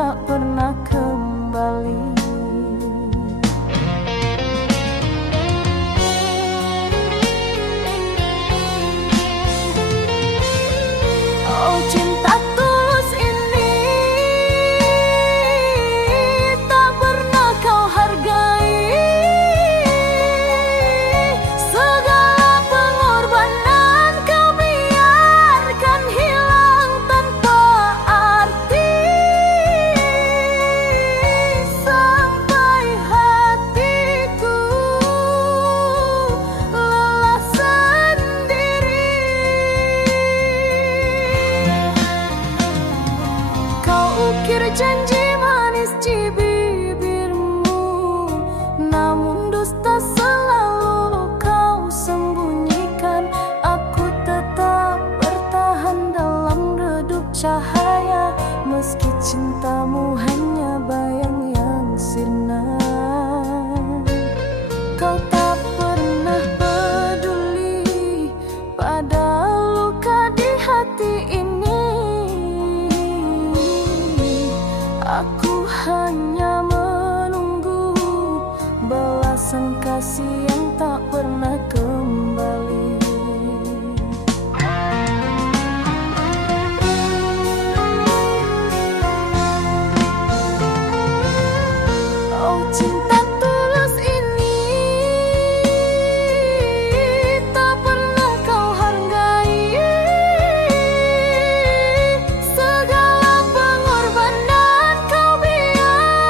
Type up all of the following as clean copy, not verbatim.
tak pernah kembali. Oh, cinta tulus ini tak pernah kau hargai. Segala pengorbanan kau biarkan hilang tanpa arti. Sampai hatiku lelah sendiri. Kau ukir janji manis di bibirmu, namun dusta selalu kau sembunyikan. Aku tetap bertahan dalam redup cahaya, meski cintamu hanya bayang yang sirna. Kau tak pernah peduli pada luka di hati ini. Aku hanya menunggu balasan kasih yang tak pernah kembali. Oh, cinta tulus ini tak pernah kau hargai. Segala pengorbanan kau biarkan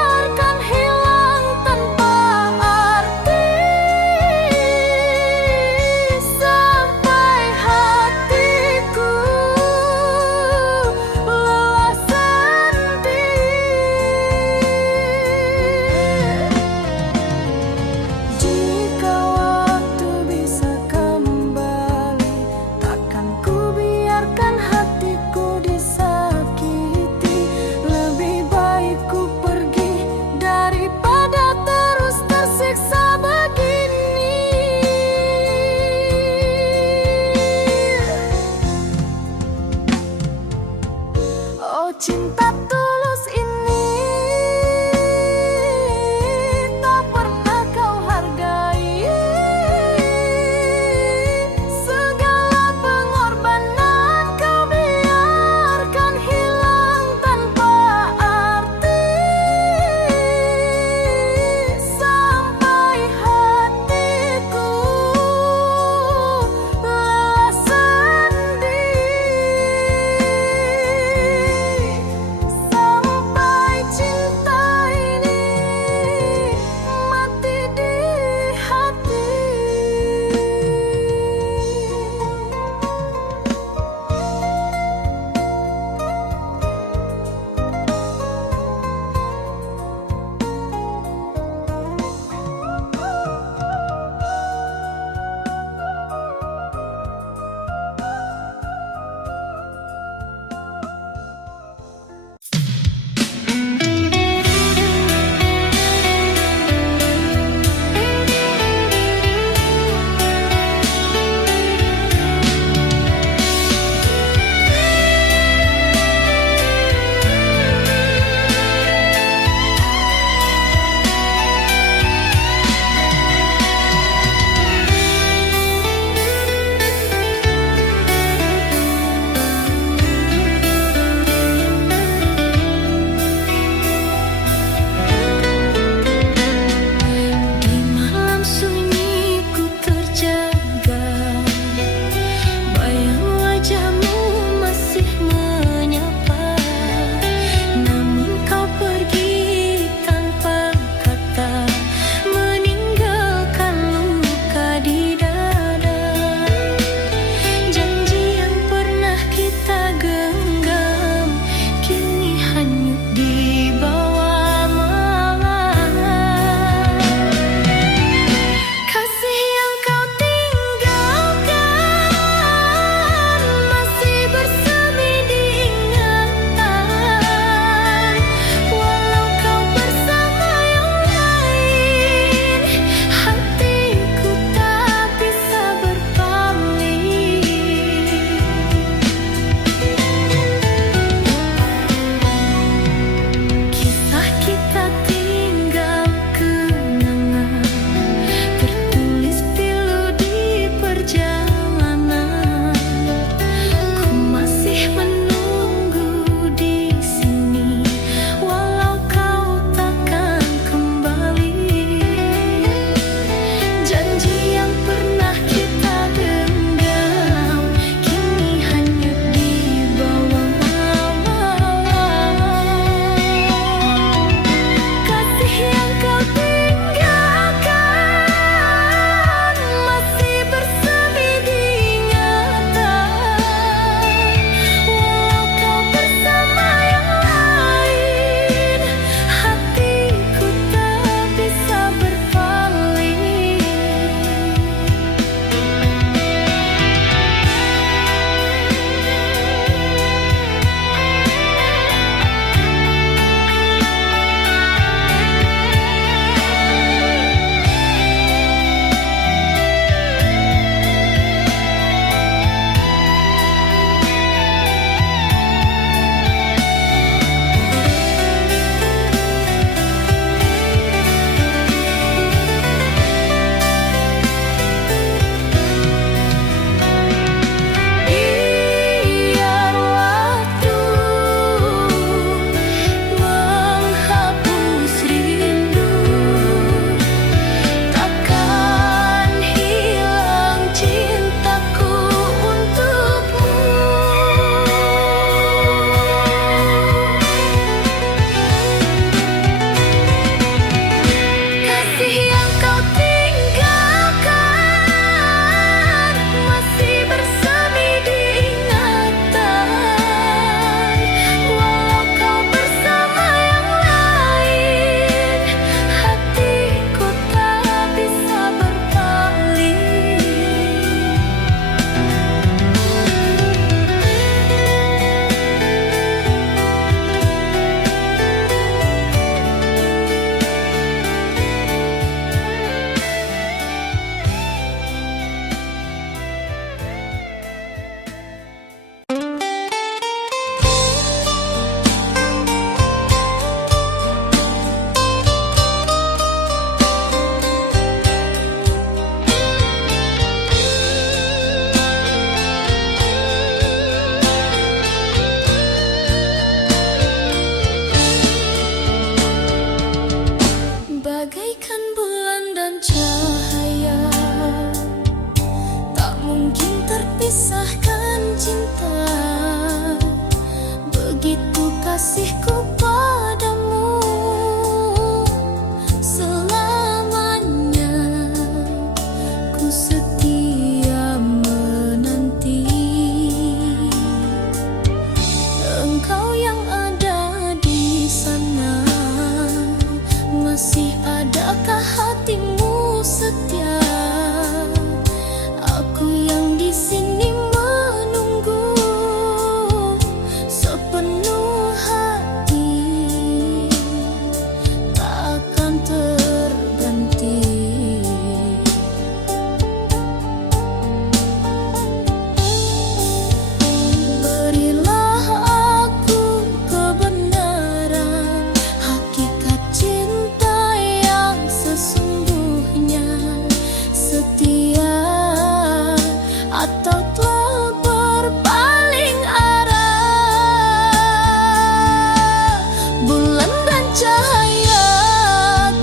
cahaya,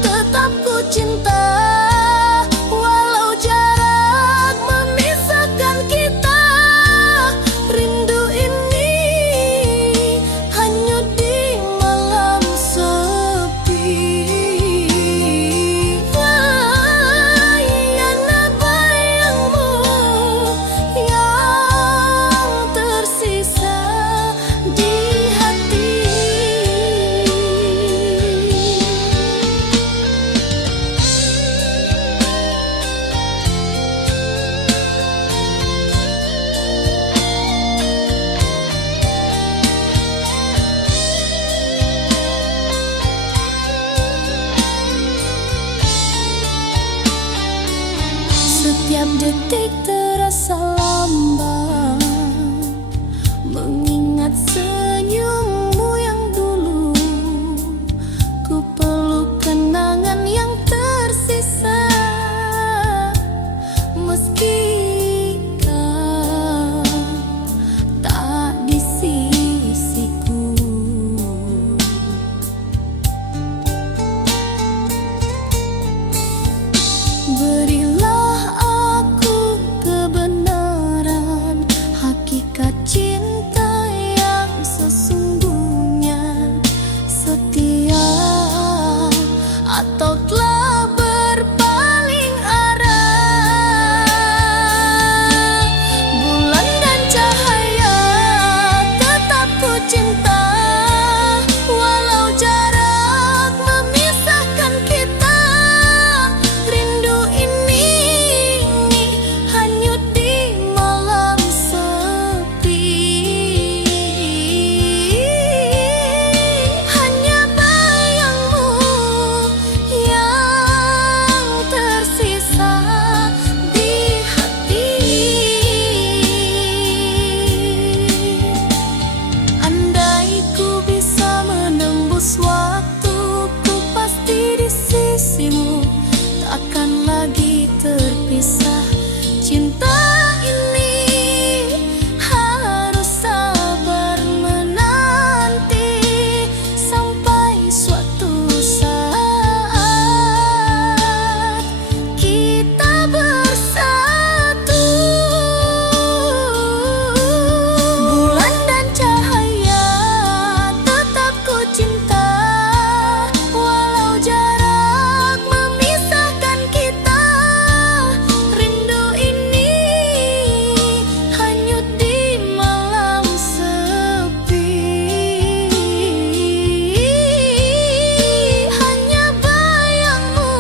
tetap ku cinta. Walau jarak memisahkan kita, rindu ini hanyut di malam sepi. Hanya bayangmu yang tersisa di hati. Setiap detik terasa lambat, mengingat senyummu yang dulu. Ku peluk kenangan yang tersisa, meski kau tak di sisiku. Berilah aku kebenaran, hakikat cinta yang sesungguhnya. Setia atau telah berpaling arah. Bulan dan cahaya, tetap ku cinta. Walau jarak memisahkan kita, rindu ini hanyut di malam sepi. Hanya bayangmu yang tersisa di hati. Andai ku bisa menembus waktu, ku pasti di sisimu, takkan lagi terpisah. Cinta ini harus sabar menanti sampai suatu saat kita bersatu. Bulan dan cahaya, tetap ku cinta. Walau jarak memisahkan kita, rindu ini hanyut di malam sepi. Hanya bayangmu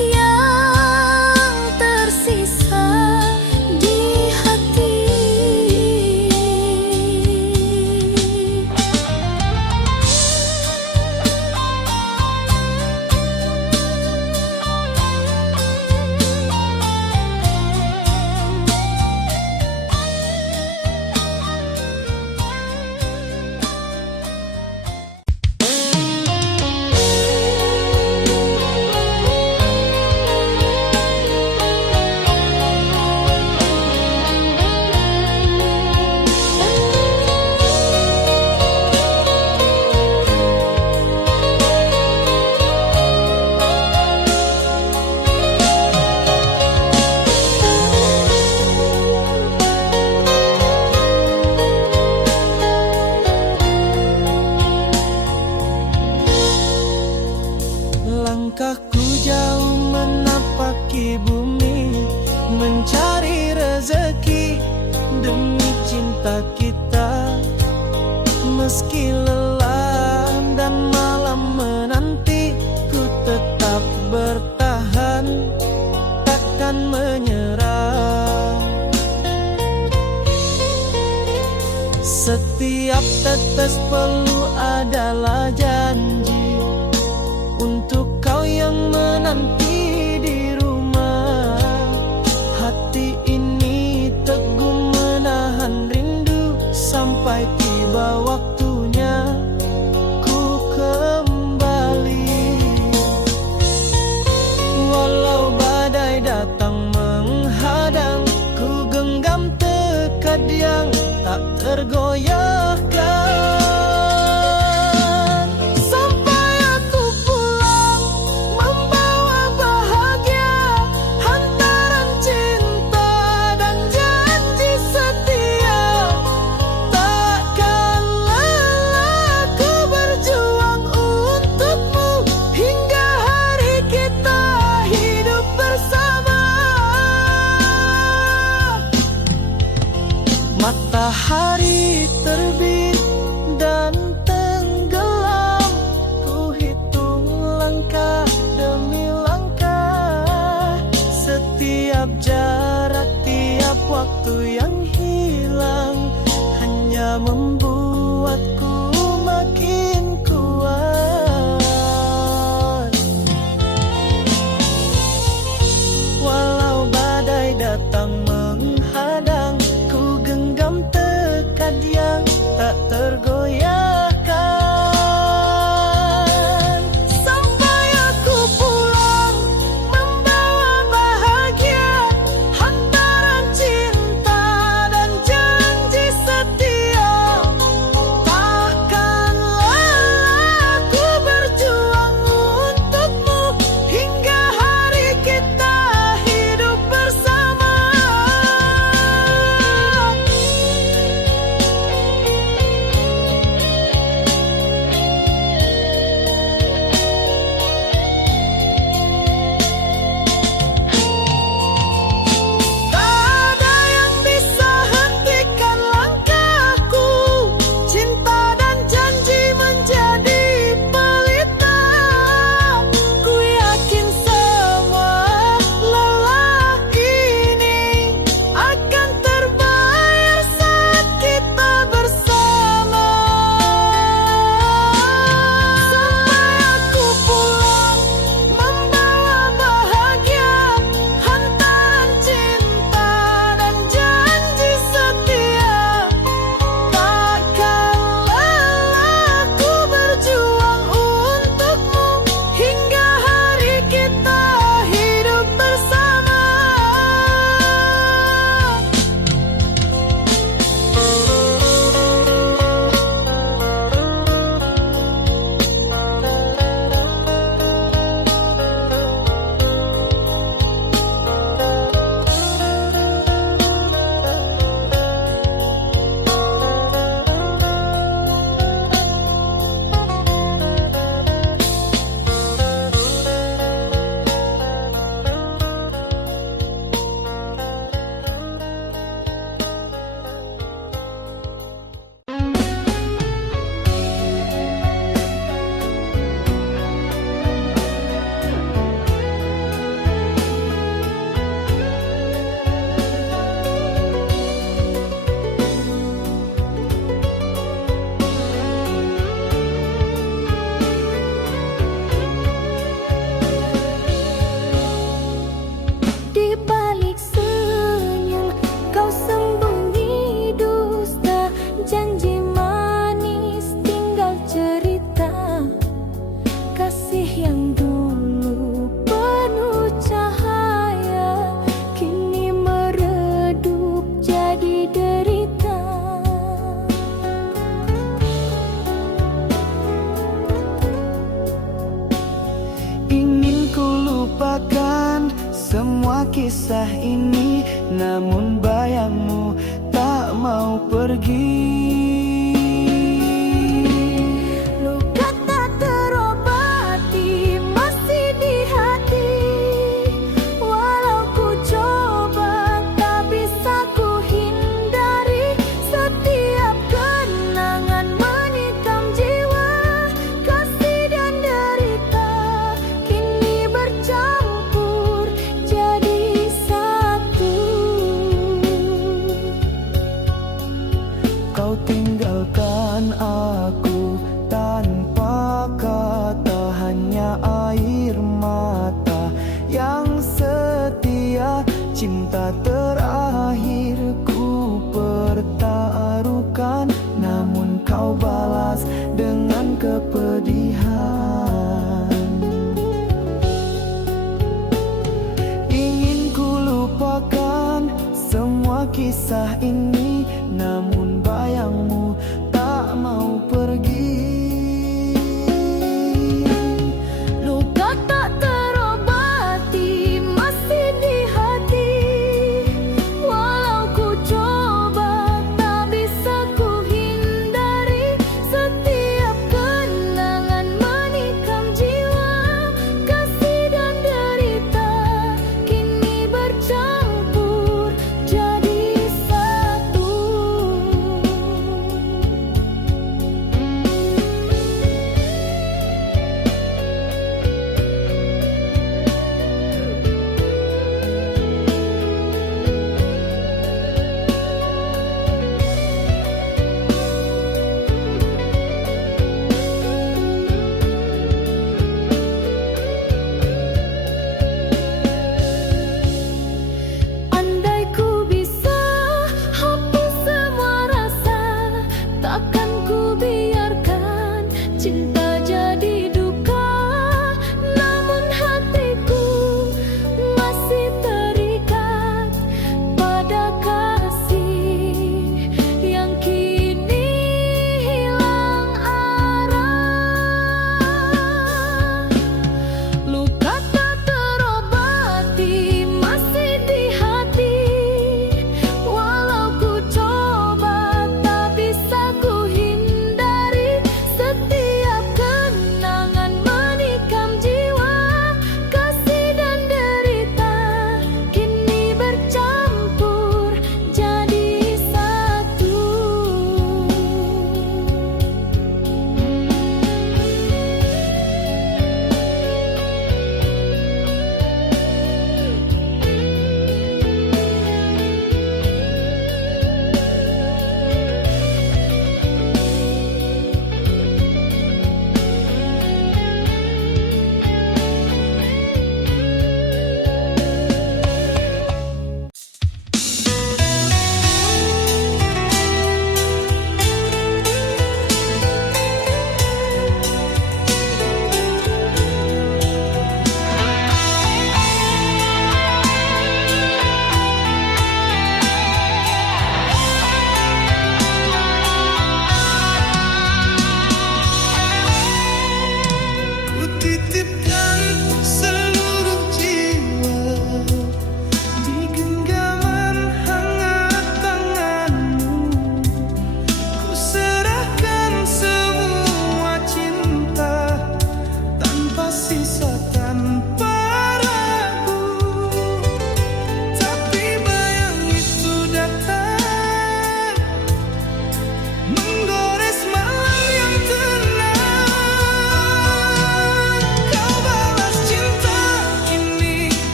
yang tersisa di hati. Langkahku jauh menapaki bumi, mencari rezeki demi cinta kita. Meski lelah dan malam menanti, ku tetap bertahan, takkan menyerah. Setiap tetes peluh adalah janji untuk kau yang menanti di rumah. Hati ini teguh menahan rindu sampai tiba waktunya ku kembali. Walau badai datang menghadang, ku genggam tekad yang tak tergoyahkan. Sampai kisah ini, namun bayangmu tak mau pergi. Luka tak terobati masih di hati. Walau ku coba tak bisa ku hindari. Setiap kenangan menikam jiwa. Kasih dan derita kini bercampur jadi satu. Kau tinggal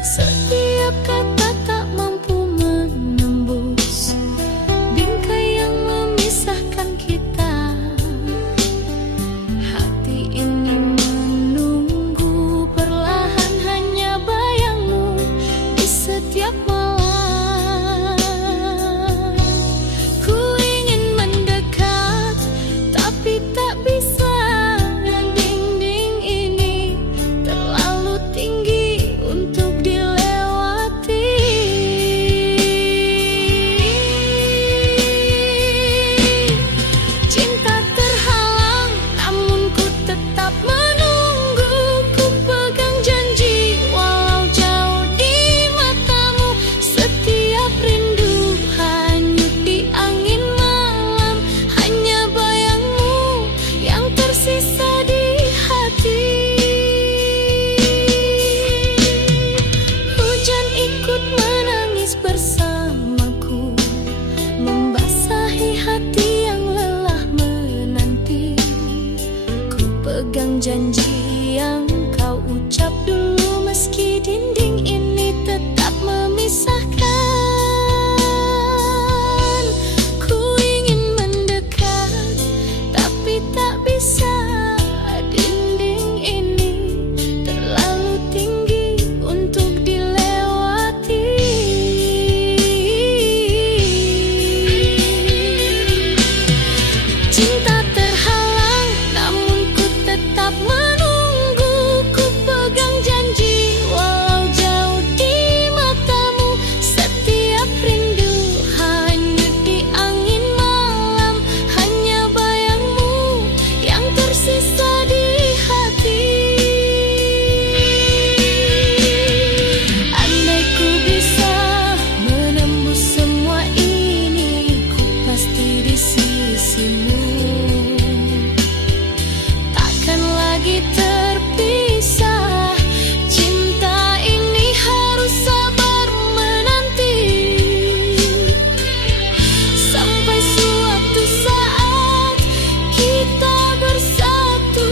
Setiap kata tak mampu menembus bingkai yang memisahkan kita. Hati ini menunggu perlahan hanya bayangmu di setiap malam. Ku ingin mendekat tapi tak bisa. Dinding ini terlalu tinggi untuk dilewati. Cinta terhalang namun ku tetap menunggu. Ku pegang janji walau jauh di matamu. Setiap rindu hanyut di angin malam. Hanya bayangmu yang tersisa di hati. Hujan ikut menangis bersamaku, membasahi hati yang lelah menanti. Ku pegang janji yang kau ucap dulu, meski dinding ini tetap memisahkan. Ku ingin mendekat tapi tak bisa. Dinding ini terlalu tinggi untuk dilewati. Cinta terhalang namun ku tetap menunggu. Ku pegang janji walau jauh di matamu. Setiap rindu hanyut di angin malam. Hanya bayangmu yang tersisa di hati. Andai ku bisa menembus semua ini, ku pasti di sisimu. Takkan lagi terpisah. Cinta ini harus sabar menanti sampai suatu saat kita bersatu.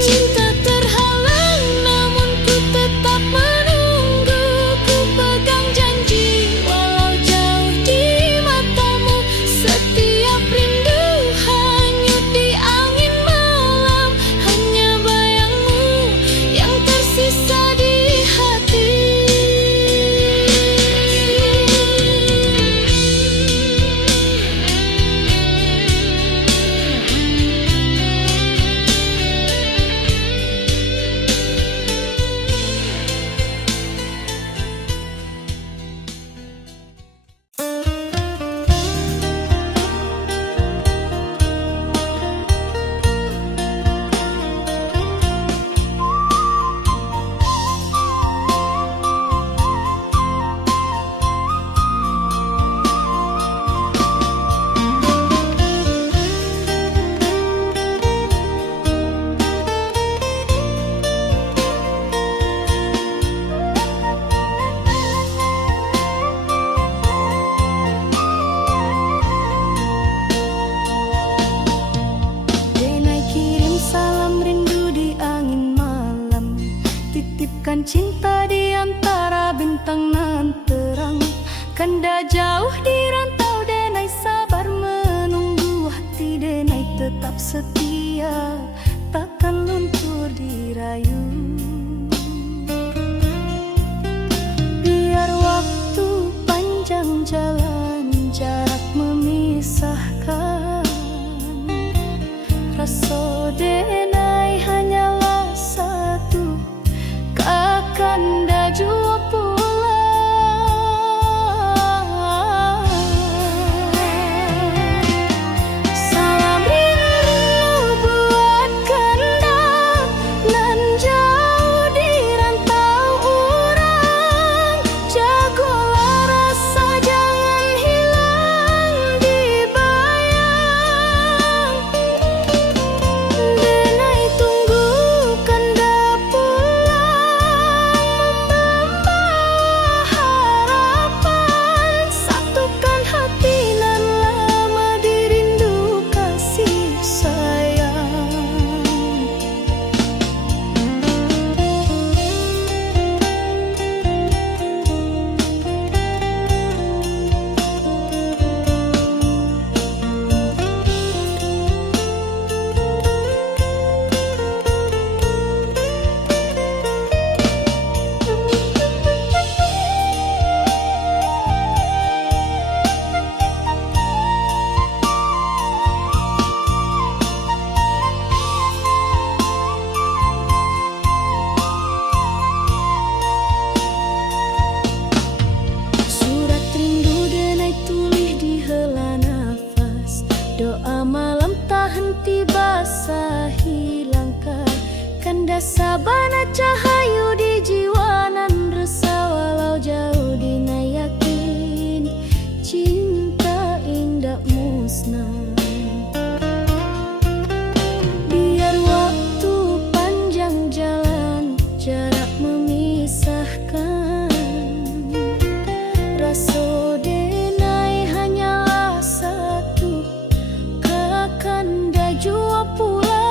Cinta terhalang namun ku tetap menunggu. Ku pegang janji walau jauh di matamu. Setiap rindu hanyut di angin malam. Hanya bayangmu yang tersisa di hati. Denai kirim salam rindu di angin malam. Titipkan cinta di antara bintang nan terang. Kanda jauh di rantau, Denai sabar menunggu. Hati Denai tetap setia, takkan luntur dirayu. Biar waktu panjang jalan, jarak memisahkan. Rasa Denai hanyalah satu, kakanda jua pulang. Salam rindu buat kanda nan jauh. sabana cahayu di jiwa nan resah walau jauh dina yakin cinta indah musnah. Biar waktu panjang jalan jarak memisahkan, rasa denai hanyalah satu, kakanda jua pulang.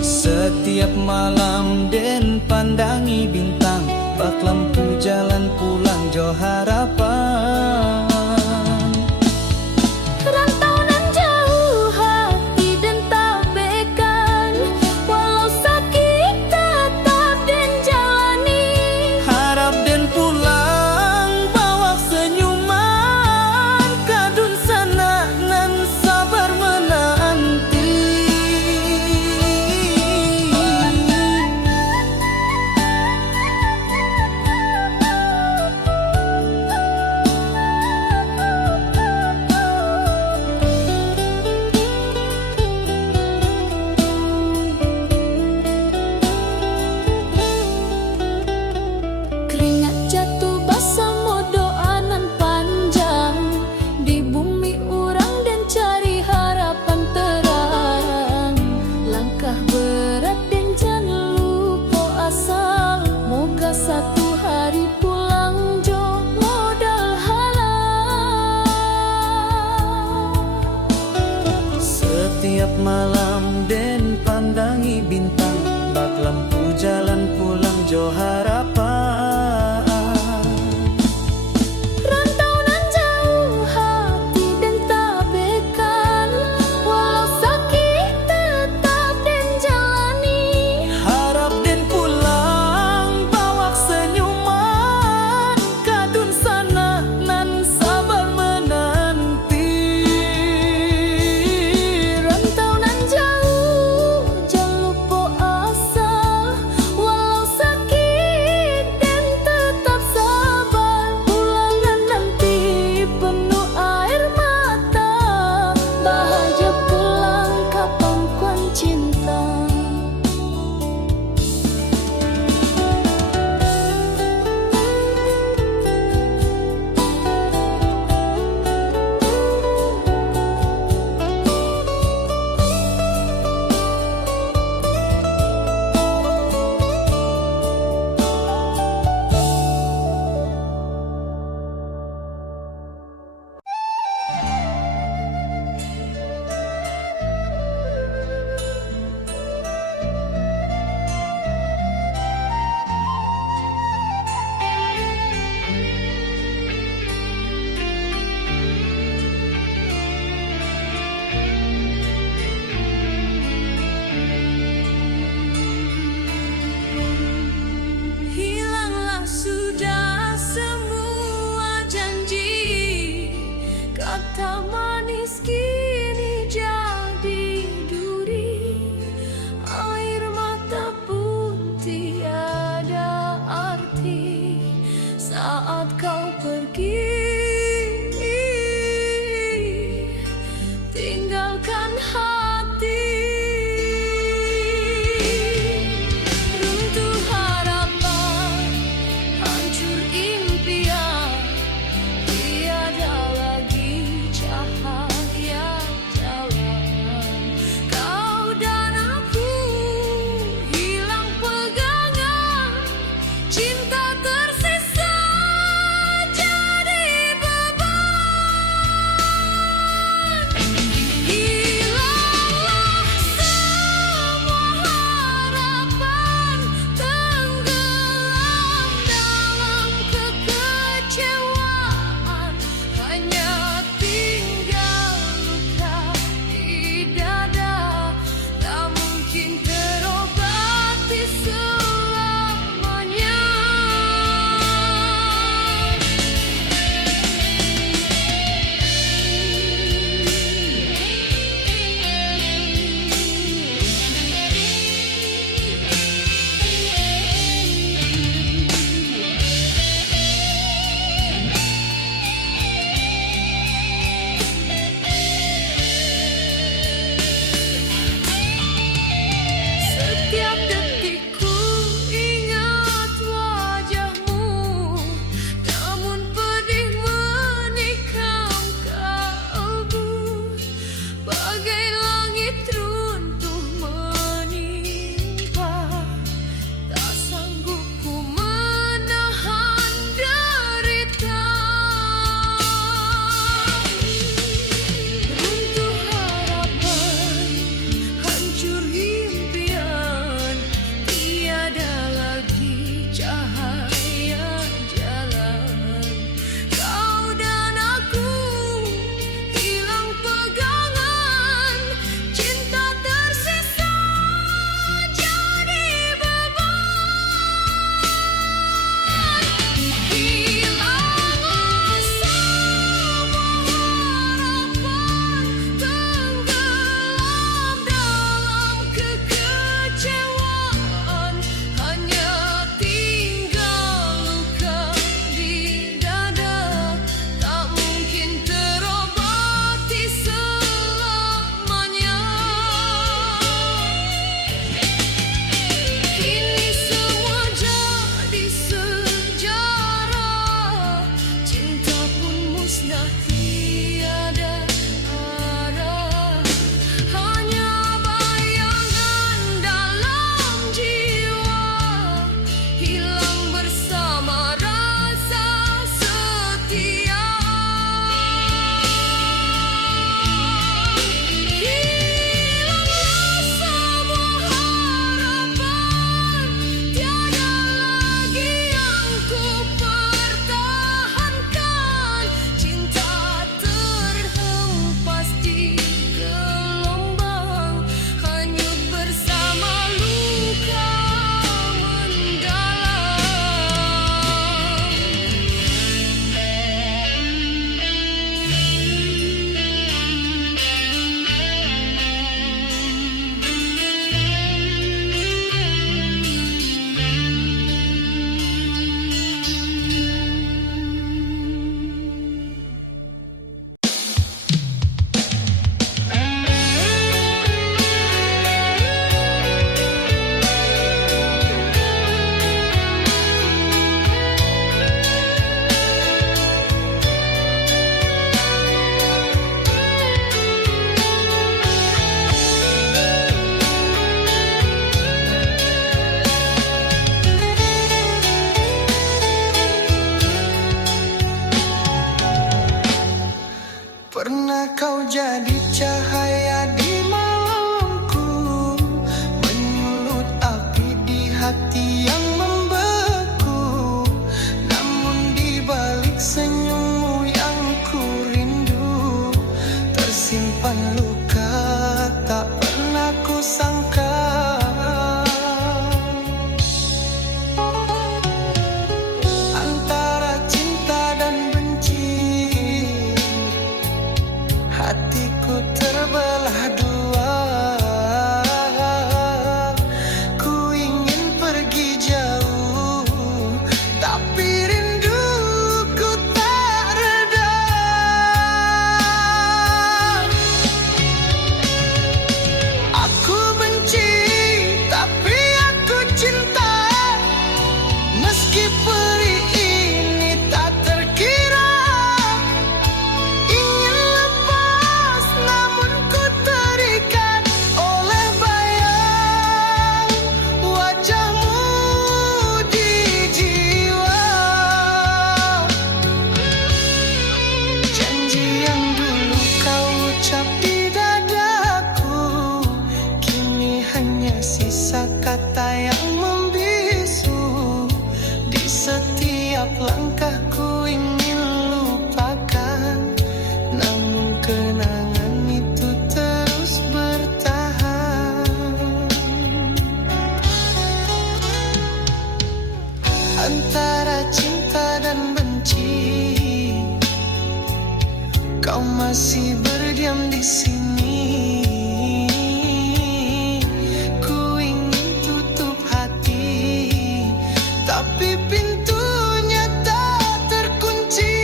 Setiap malam den pandangi bintang, bak lampu jalan pulang jo harapan. Rantau nan jauh hati dan tak bekan, walau sakit tetap den jalani. Harap den pulang bawa senyuman, kadun sana nan sabar menanti. Keringat jatuh basah mo doa nan panjang, di bumi urang dan cari harapan terang. Langkah berat dan jangan lupa asal, moga satu hari pulang jo modal halal. Setiap malam den pandangi bintang, bak lampu jalan pulang jo harapan. Rantau nan jauh hati dan tak bekan, walau sakit tetap den jalani. Harap den pulang bawa senyuman, kadun sana nan sabar menanti. Rantau nan jauh jangan lupa asal, walau sakit pergi, tinggalkan hati. Runtuh harapan, hancur impian, tiada lagi cahaya jalan. Kau dan aku hilang pegangan, cinta tersisa jadi beban. Hilanglah semua harapan, tenggelam dalam kekecewaan, hanya tinggal luka di dada, tak mungkin terobati selamanya. Meski peri ini tak terkira ingin lepas, namun ku terikat oleh bayang wajahmu di jiwa. Janji yang dulu kau ucap di dadaku, kini hanya sisa kata yang membisu. Di setiap langkahku ingin lupakan, namun kenangan itu terus bertahan. Antara cinta dan benci, kau masih berdiam di sini. Ku ingin tutup hati, tapi pintunya tak terkunci.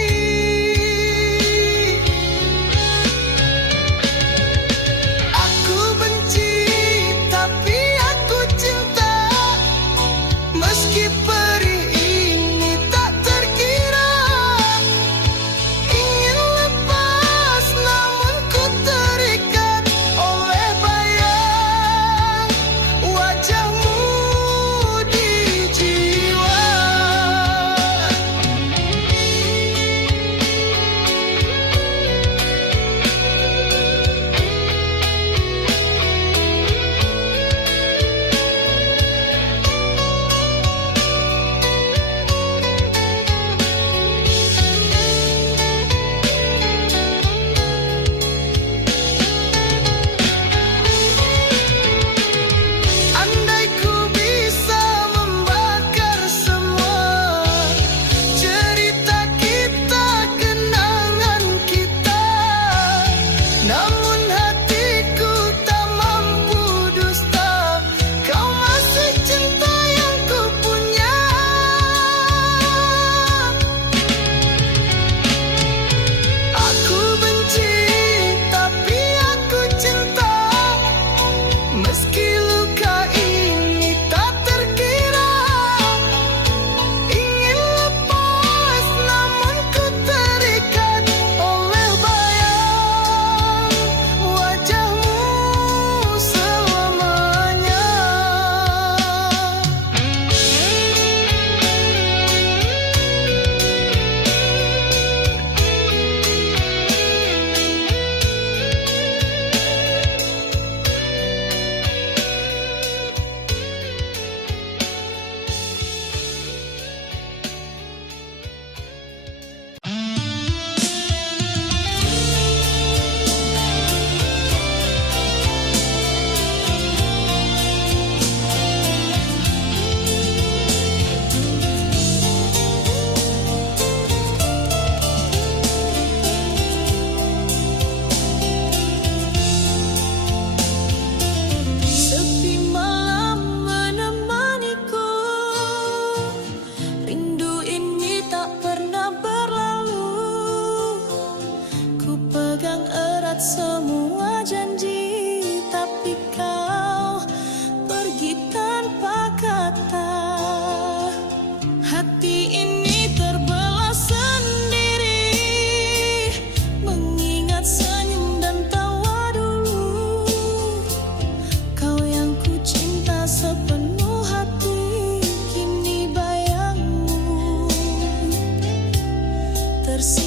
Aku benci, tapi aku cinta. Meski perih ini tak terkira ingin lepas, namun ku terikat oleh bayang wajahmu di jiwa. Andai ku bisa membakar semua cerita kita, kenangan kita, namun hatiku tak mampu dusta. Kau masih cinta yang ku punya. Aku benci, tapi aku cinta. Meski luka ini tak terkira ingin lepas, namun ku terikat oleh bayang wajahmu selamanya. Sepi malam menemaniku, rindu ini tak pernah berlalu. Ku pegang erat semua janji, tapi kau pergi tanpa kata. Hati ini terbelah sendiri, mengingat senyum dan tawa dulu. Kau yang ku cinta sepenuh hati, kini bayangmu tersirat